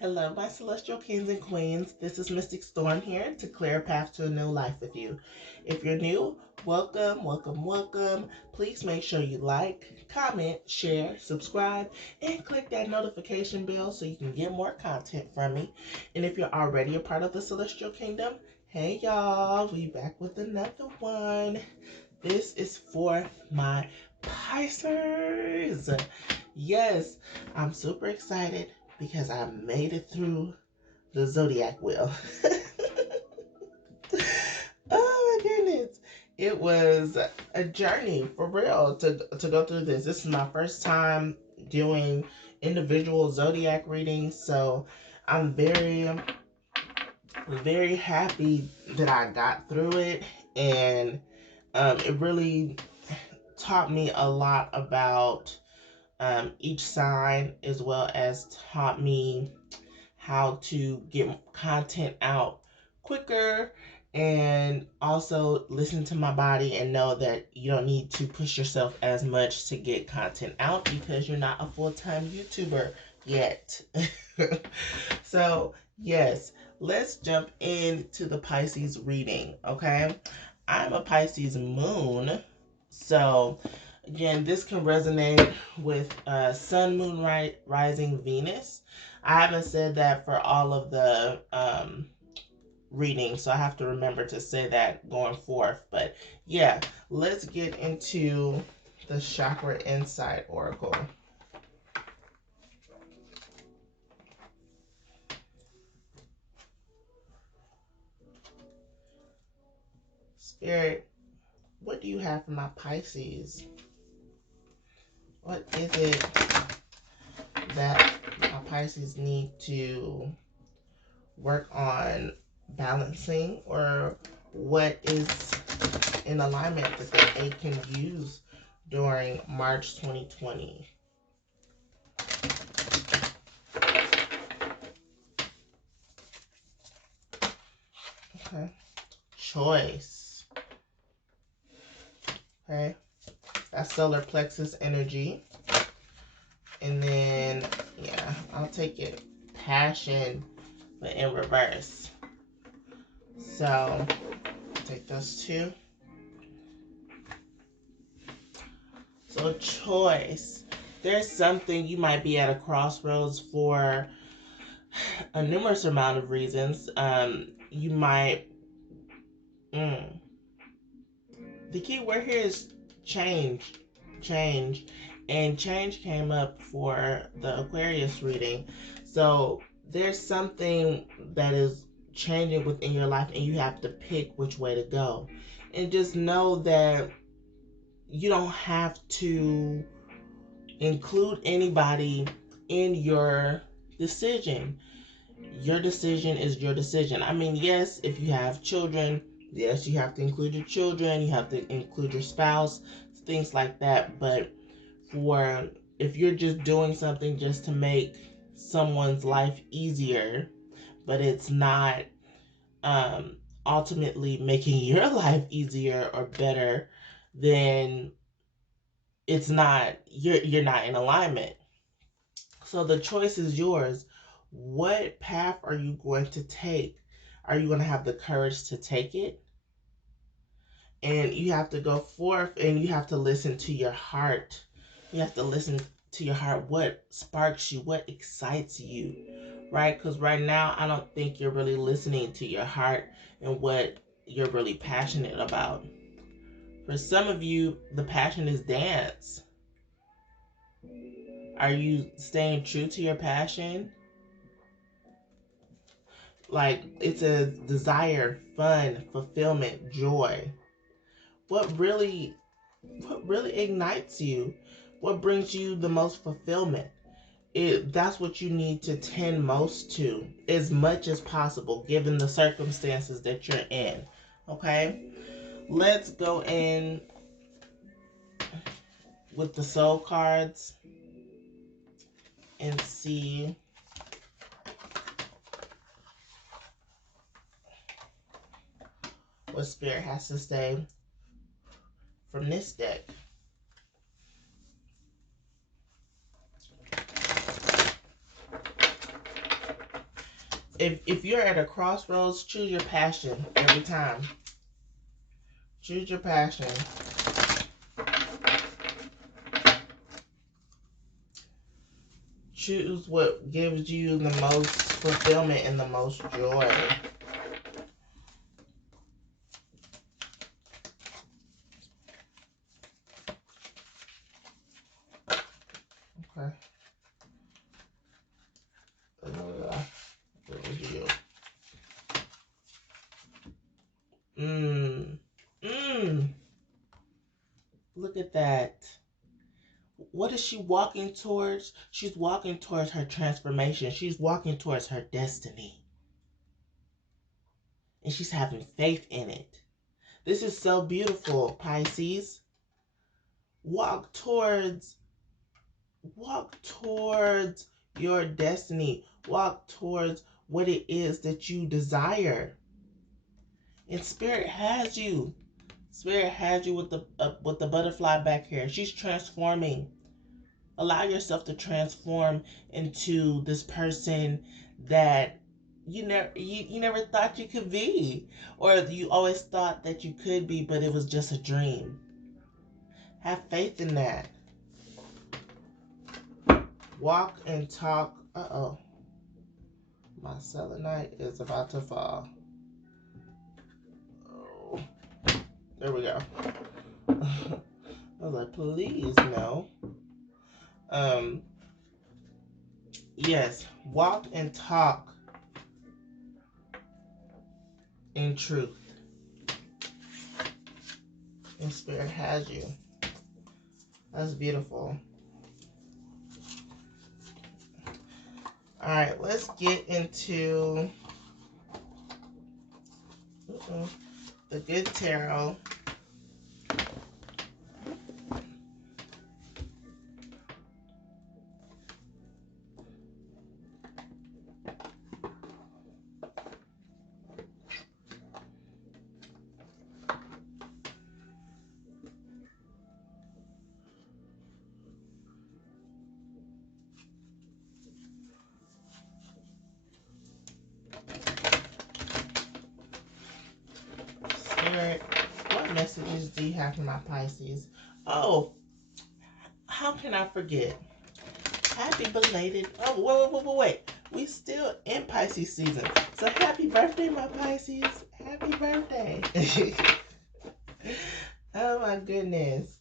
Hello, my Celestial Kings and Queens. This is Mystic Storm here to clear a path to a new life with you. If you're new, welcome, welcome, welcome. Please make sure you like, comment, share, subscribe, and click that notification bell so you can get more content from me. And if you're already a part of the Celestial Kingdom, hey y'all, we back with another one. This is for my Pisces. Yes, I'm super excited because I made it through the zodiac wheel. Oh my goodness. It was a journey for real to go through this. This is my first time doing individual zodiac readings, so I'm very happy that I got through it, and it really taught me a lot about each sign, as well as taught me how to get content out quicker, and also listen to my body and know that you don't need to push yourself as much to get content out because you're not a full-time YouTuber yet. So yes, let's jump into the Pisces reading. Okay, I'm a Pisces moon, so again, this can resonate with Sun, Moon, Rising, Venus. I haven't said that for all of the readings, so I have to remember to say that going forth. But yeah, let's get into the Chakra Insight Oracle. Spirit, what do you have for my Pisces? What is it that my Pisces need to work on balancing, or what is in alignment that they can use during March 2020? Okay. Choice. Okay. That's solar plexus energy. And then, yeah, I'll take it. Passion, but in reverse. So, take those two. So, choice. There's something you might be at a crossroads for a numerous amount of reasons. You might... The key word here is change. Change. And change came up for the Aquarius reading. So there's something that is changing within your life, and you have to pick which way to go. And just know that you don't have to include anybody in your decision. Your decision is your decision. I mean, yes, if you have children, yes, you have to include your children, you have to include your spouse, things like that. But for if you're just doing something just to make someone's life easier, but it's not ultimately making your life easier or better, then it's not, you're not in alignment. So the choice is yours. What path are you going to take? Are you going to have the courage to take it? And you have to go forth, and you have to listen to your heart. You have to listen to your heart. What sparks you? What excites you? Right? Because right now, I don't think you're really listening to your heart and what you're really passionate about. For some of you, the passion is dance. Are you staying true to your passion? Like, it's a desire, fun, fulfillment, joy. What really ignites you? What brings you the most fulfillment? That's what you need to tend most to, as much as possible, given the circumstances that you're in. Okay? Let's go in with the soul cards and see what Spirit has to say from this deck. if you're at a crossroads, choose your passion every time. Choose your passion. Choose what gives you the most fulfillment and the most joy. Okay. What was you? Look at that. What is she walking towards? She's walking towards her transformation. She's walking towards her destiny. And she's having faith in it. This is so beautiful, Pisces. Walk towards your destiny. Walk towards what it is that you desire. And Spirit has you. Spirit has you with the butterfly back here. She's transforming. Allow yourself to transform into this person that you never thought you could be, or you always thought that you could be, but it was just a dream. Have faith in that. Walk and talk. Uh-oh. My selenite is about to fall. Oh. There we go. I was like, please, no. Yes. Walk and talk in truth. And Spirit has you. That's beautiful. All right, let's get into the good tarot. Spirit, what messages do you have for my Pisces? Oh, how can I forget? Happy belated. Oh, wait. We still in Pisces season. So happy birthday, my Pisces. Happy birthday. Oh my goodness.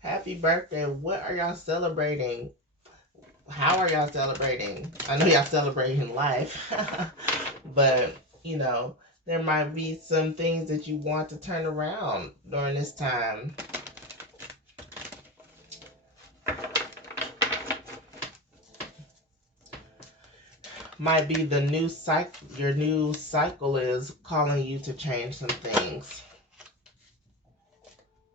Happy birthday. What are y'all celebrating? How are y'all celebrating? I know y'all celebrating life. But, you know, there might be some things that you want to turn around during this time. Might be the new cycle. Your new cycle is calling you to change some things.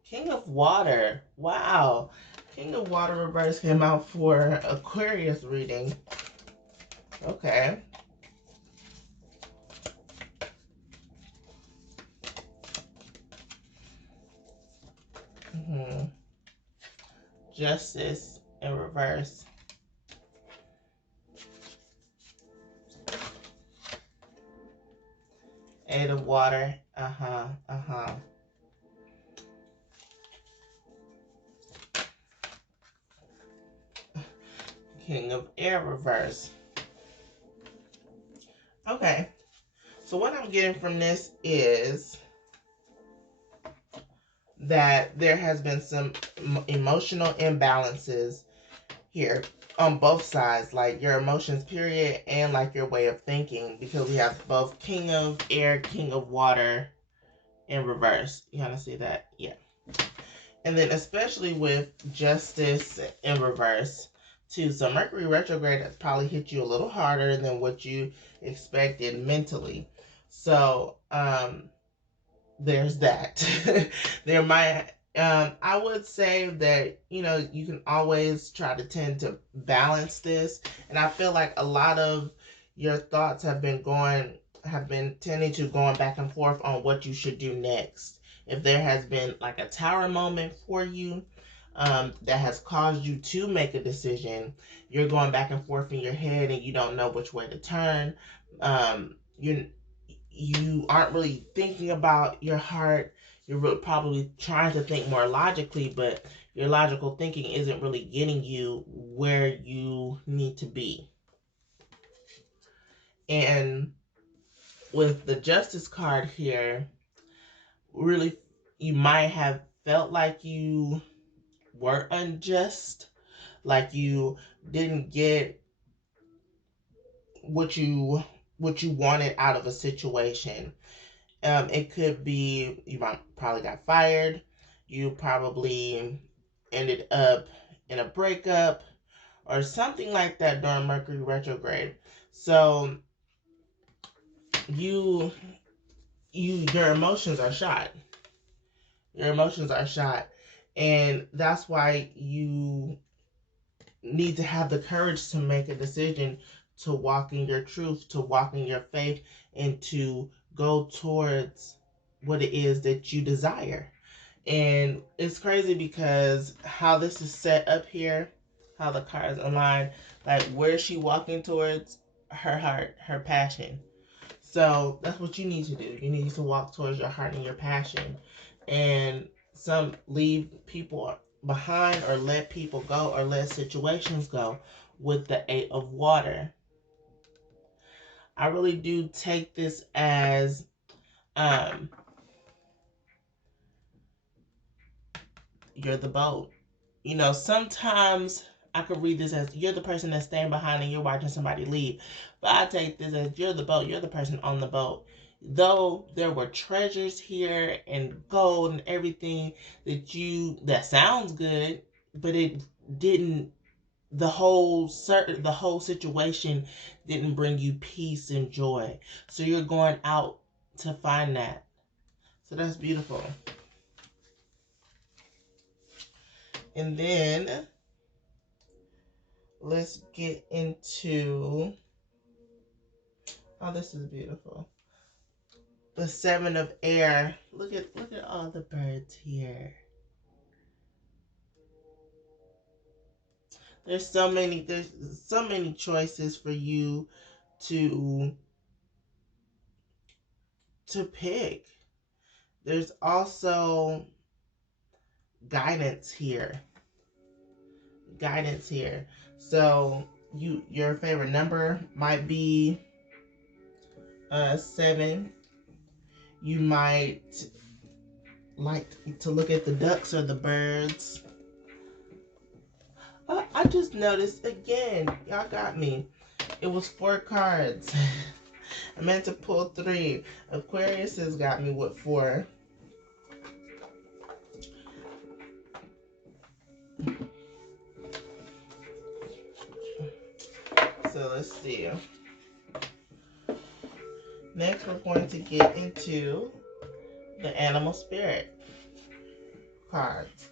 King of Water. Wow. King of Water reverse came out for Aquarius reading. Okay. Justice in reverse. Eight of Water. King of Air reverse. Okay. So what I'm getting from this is that there has been some emotional imbalances here on both sides, like your emotions period and like your way of thinking, because we have both King of Air, King of Water in reverse. You kind of see that? Yeah. And then especially with Justice in reverse too. So Mercury retrograde has probably hit you a little harder than what you expected mentally. So there's that. There might I would say that, you know, you can always try to tend to balance this, and I feel like a lot of your thoughts have been tending to going back and forth on what you should do next. If there has been like a tower moment for you, that has caused you to make a decision. You're going back and forth in your head and you don't know which way to turn. You aren't really thinking about your heart. You're really probably trying to think more logically, but your logical thinking isn't really getting you where you need to be. And with the Justice card here, really, you might have felt like you were unjust, like you didn't get what you wanted out of a situation. It could be you might probably got fired. You probably ended up in a breakup or something like that during Mercury retrograde. So your emotions are shot. Your emotions are shot, and that's why you need to have the courage to make a decision, to walk in your truth, to walk in your faith, and to go towards what it is that you desire. And it's crazy because how this is set up here, how the cards align, like where is she walking towards? Her heart, her passion. So that's what you need to do. You need to walk towards your heart and your passion. And some leave people behind or let people go or let situations go with the Eight of Water. I really do take this as you're the boat. You know, sometimes I could read this as you're the person that's staying behind and you're watching somebody leave. But I take this as you're the boat. You're the person on the boat. Though there were treasures here and gold and everything that sounds good, but it didn't. The whole situation didn't bring you peace and joy. So you're going out to find that. So that's beautiful. And then let's get into, oh, this is beautiful. The Seven of Air. Look at all the birds here. There's so many choices for you to pick. There's also guidance here. Guidance here. So your favorite number might be 7. You might like to look at the ducks or the birds. I just noticed again, y'all got me. It was 4 cards. I meant to pull 3. Aquarius has got me with 4. So let's see. Next, we're going to get into the animal spirit cards.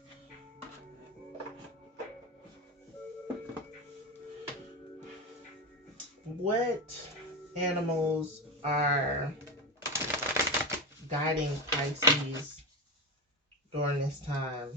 What animals are guiding Pisces during this time?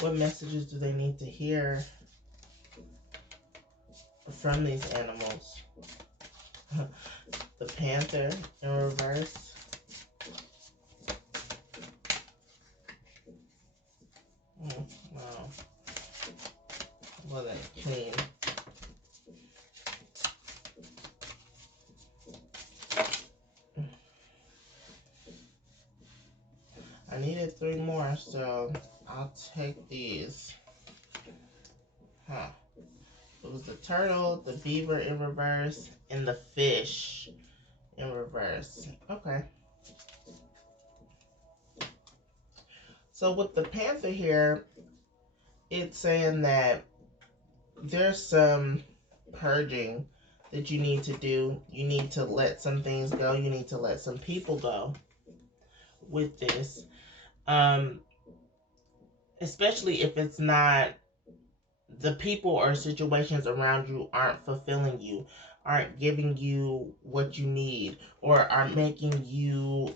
What messages do they need to hear from these animals? The Panther in reverse. Wow. Wasn't clean. I needed 3 more, so I'll take these. Huh. It was the turtle, the beaver in reverse, and the fish in reverse. Okay. So with the panther here, it's saying that there's some purging that you need to do. You need to let some things go. You need to let some people go with this. Especially if it's not, the people or situations around you aren't fulfilling you, aren't giving you what you need, or are making you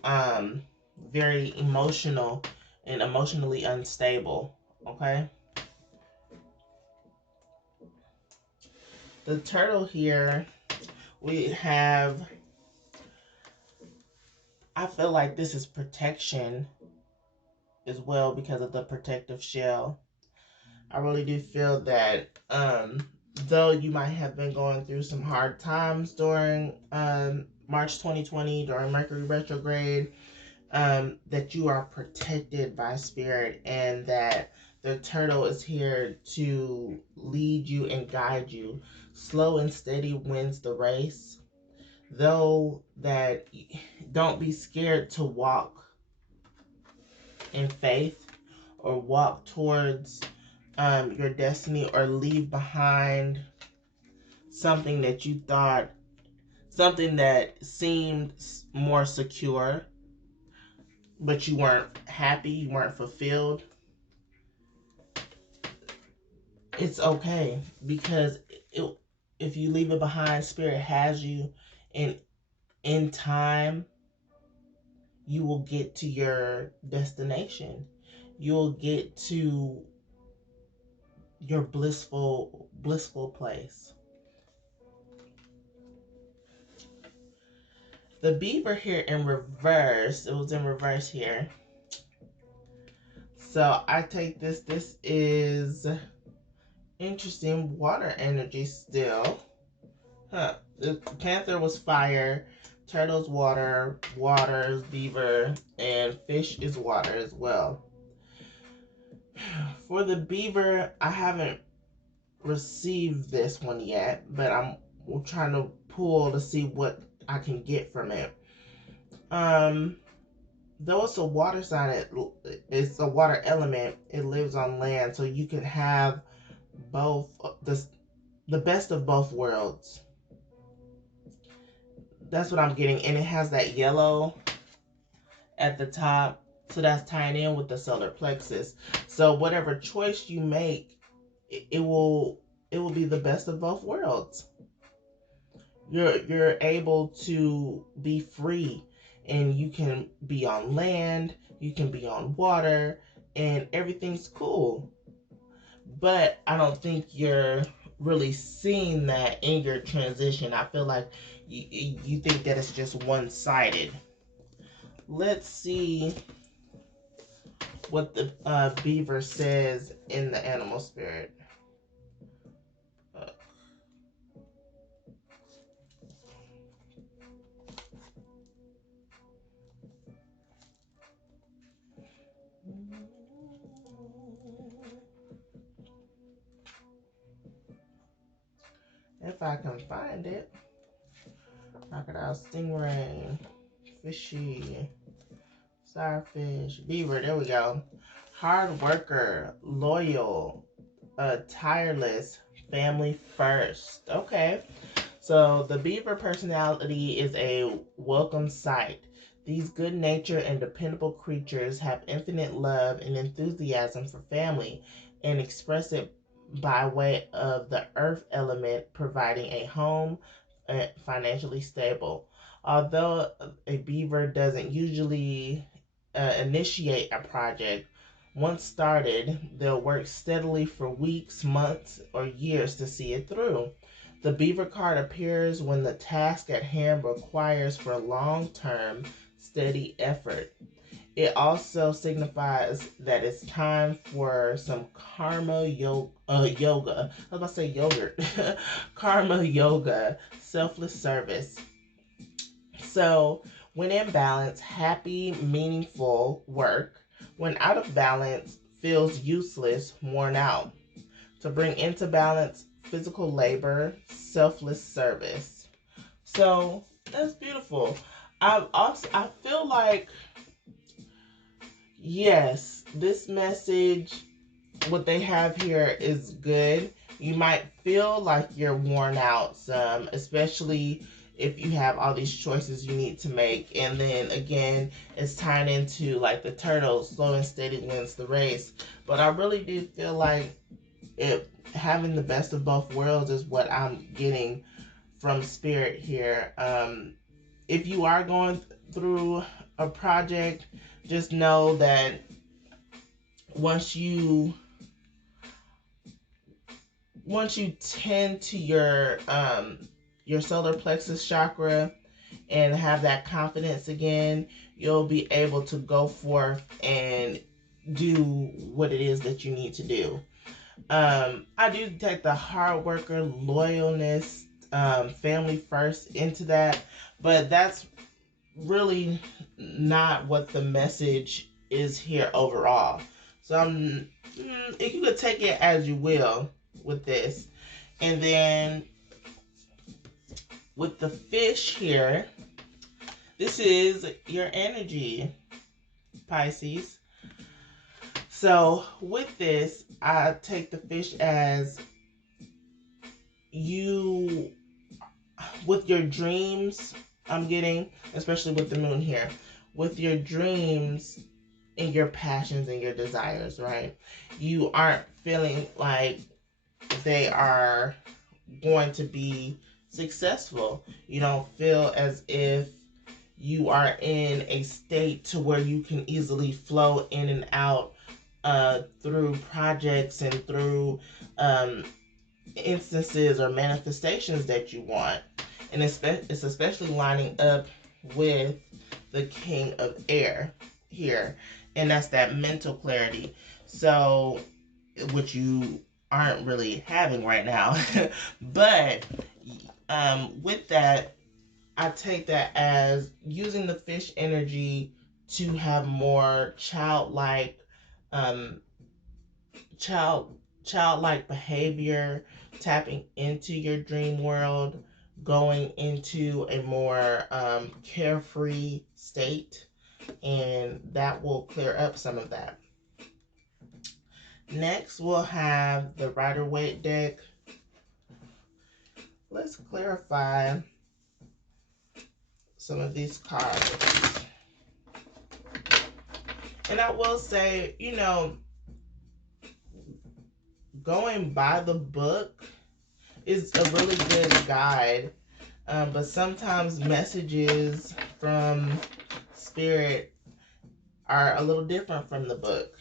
very emotional and emotionally unstable. Okay. The turtle here, we have, I feel like this is protection as well because of the protective shell. I really do feel that though you might have been going through some hard times during March 2020, during Mercury Retrograde, that you are protected by spirit, and that the turtle is here to lead you and guide you. Slow and steady wins the race. Though that, don't be scared to walk in faith or walk towards your destiny, or leave behind something that you thought, something that seemed more secure, but you weren't happy, you weren't fulfilled. It's okay, because if you leave it behind, spirit has you, and in time you will get to your destination. You'll get to your blissful place. The beaver here in reverse, it was in reverse here. So I take this is interesting water energy still. The panther was fire, turtle's water, water's beaver, and fish is water as well. For the beaver, I haven't received this one yet, but I'm trying to pull to see what I can get from it. Though it's a water sign, it's a water element, it lives on land, so you can have both, the best of both worlds. That's what I'm getting, and it has that yellow at the top, so that's tying in with the solar plexus. So whatever choice you make, it will be the best of both worlds. You're able to be free, and you can be on land, you can be on water, and everything's cool. But I don't think you're really seeing that in your transition. I feel like you think that it's just one-sided. Let's see what the beaver says in the animal spirit. If I can find it. Crocodile, stingray, fishy, starfish, beaver. There we go. Hard worker, loyal, tireless, family first. Okay. So the beaver personality is a welcome sight. These good-natured and dependable creatures have infinite love and enthusiasm for family, and express it by way of the earth element providing a home, financially stable. Although a beaver doesn't usually initiate a project, once started, they'll work steadily for weeks, months, or years to see it through. The beaver card appears when the task at hand requires for long-term, steady effort. It also signifies that it's time for some karma yoga. I was about to say yogurt. Karma yoga, selfless service. So, when in balance, happy, meaningful work. When out of balance, feels useless, worn out. To bring into balance, physical labor, selfless service. So that's beautiful. I feel like, yes, this message what they have here is good. You might feel like you're worn out some, especially if you have all these choices you need to make. And then again, it's tying into like the turtle, slow and steady wins the race. But I really do feel like having the best of both worlds is what I'm getting from Spirit here. If you are going through a project, just know that once you tend to your solar plexus chakra and have that confidence again, you'll be able to go forth and do what it is that you need to do. I do detect the hard worker, loyalness, family first into that, but that's really not what the message is here overall. So if you could take it as you will with this. And then with the fish here, this is your energy, Pisces. So with this, I take the fish as you, with your dreams, I'm getting, especially with the moon here, with your dreams and your passions and your desires, right? You aren't feeling like they are going to be successful. You don't feel as if you are in a state to where you can easily flow in and out through projects and through instances or manifestations that you want. And it's especially lining up with the King of Air here. And that's that mental clarity. So, which you aren't really having right now. But with that, I take that as using the fish energy to have more childlike childlike behavior, tapping into your dream world, going into a more carefree state, and that will clear up some of that. Next, we'll have the Rider-Waite deck. Let's clarify some of these cards. And I will say, you know, going by the book is a really good guide, but sometimes messages from Spirit are a little different from the book.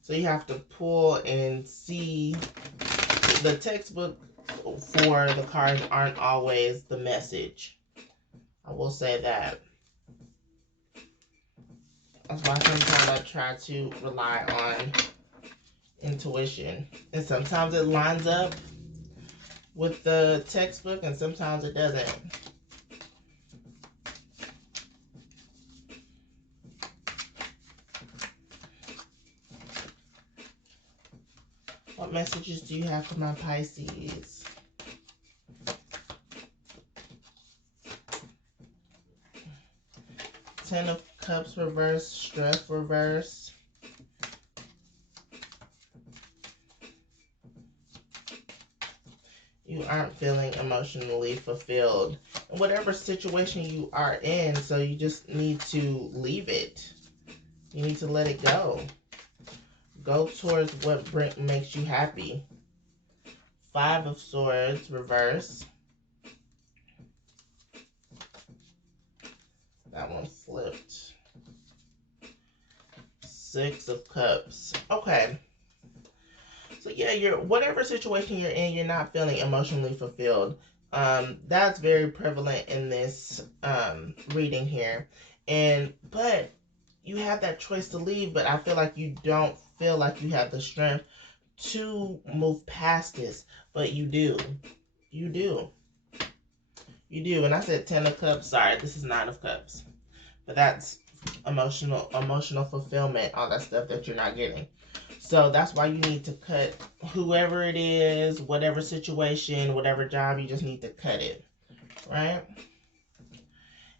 So you have to pull and see. The textbook for the cards aren't always the message. I will say that. That's why sometimes I try to rely on intuition. And sometimes it lines up with the textbook and sometimes it doesn't. What messages do you have for my Pisces? Ten of Cups reverse, stress reverse. You aren't feeling emotionally fulfilled in whatever situation you are in, so you just need to leave it. You need to let it go. Go towards what makes you happy. Five of Swords, reverse. That one flipped. Six of Cups. Okay. So yeah, whatever situation you're in, you're not feeling emotionally fulfilled. That's very prevalent in this reading here. But you have that choice to leave, but I feel like you don't feel like you have the strength to move past this, but you do. You do. You do. And I said 10 of Cups. Sorry, this is 9 of Cups. But that's emotional fulfillment, all that stuff that you're not getting. So that's why you need to cut whoever it is, whatever situation, whatever job, you just need to cut it. Right?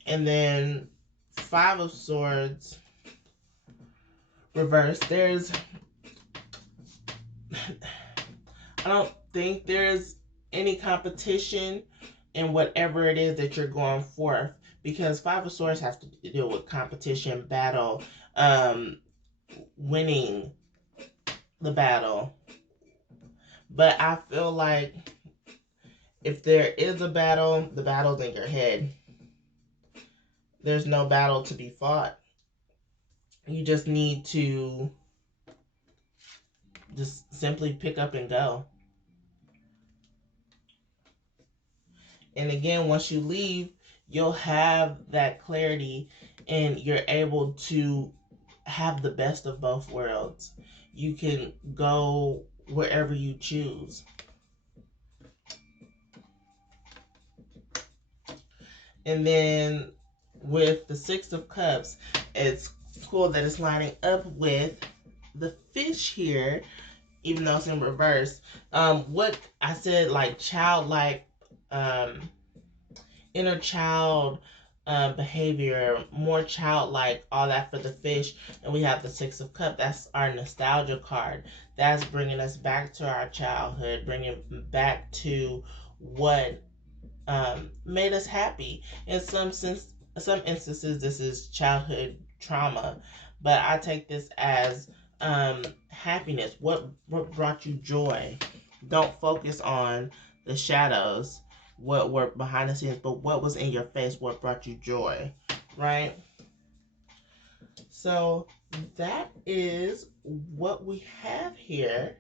And then Five of Swords reverse. There's I don't think there's any competition in whatever it is that you're going forth, because Five of Swords has to deal with competition, battle, winning the battle. But I feel like if there is a battle, the battle's in your head. There's no battle to be fought. You just need to just simply pick up and go. And again, once you leave, you'll have that clarity and you're able to have the best of both worlds. You can go wherever you choose. And then with the Six of Cups, it's cool that it's lining up with the fish here, even though it's in reverse. What I said, like childlike, inner child behavior, more childlike, all that for the fish. And we have the Six of Cups. That's our nostalgia card. That's bringing us back to our childhood, bringing back to what made us happy. In some instances, this is childhood trauma, but I take this as happiness. What brought you joy? Don't focus on the shadows, what were behind the scenes, but what was in your face, what brought you joy, right? So that is what we have here.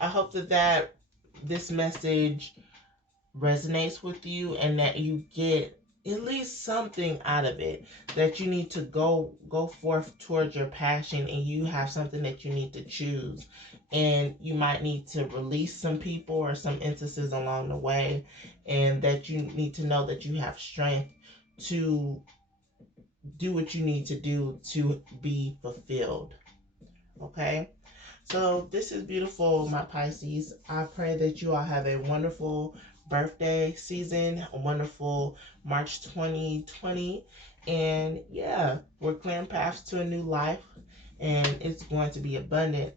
I hope that this message resonates with you and that you get at least something out of it, that you need to go forth towards your passion, and you have something that you need to choose, and you might need to release some people or some instances along the way, and that you need to know that you have strength to do what you need to do to be fulfilled. Okay? So this is beautiful, my Pisces. I pray that you all have a wonderful birthday season, a wonderful March 2020. And yeah, we're clearing paths to a new life, and it's going to be abundant.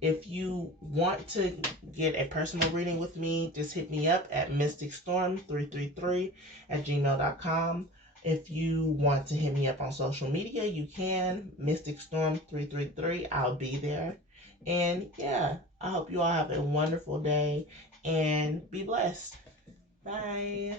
If you want to get a personal reading with me, just hit me up at mysticstorm333@gmail.com. If you want to hit me up on social media, you can. mysticstorm333. I'll be there. And yeah, I hope you all have a wonderful day and be blessed. Bye.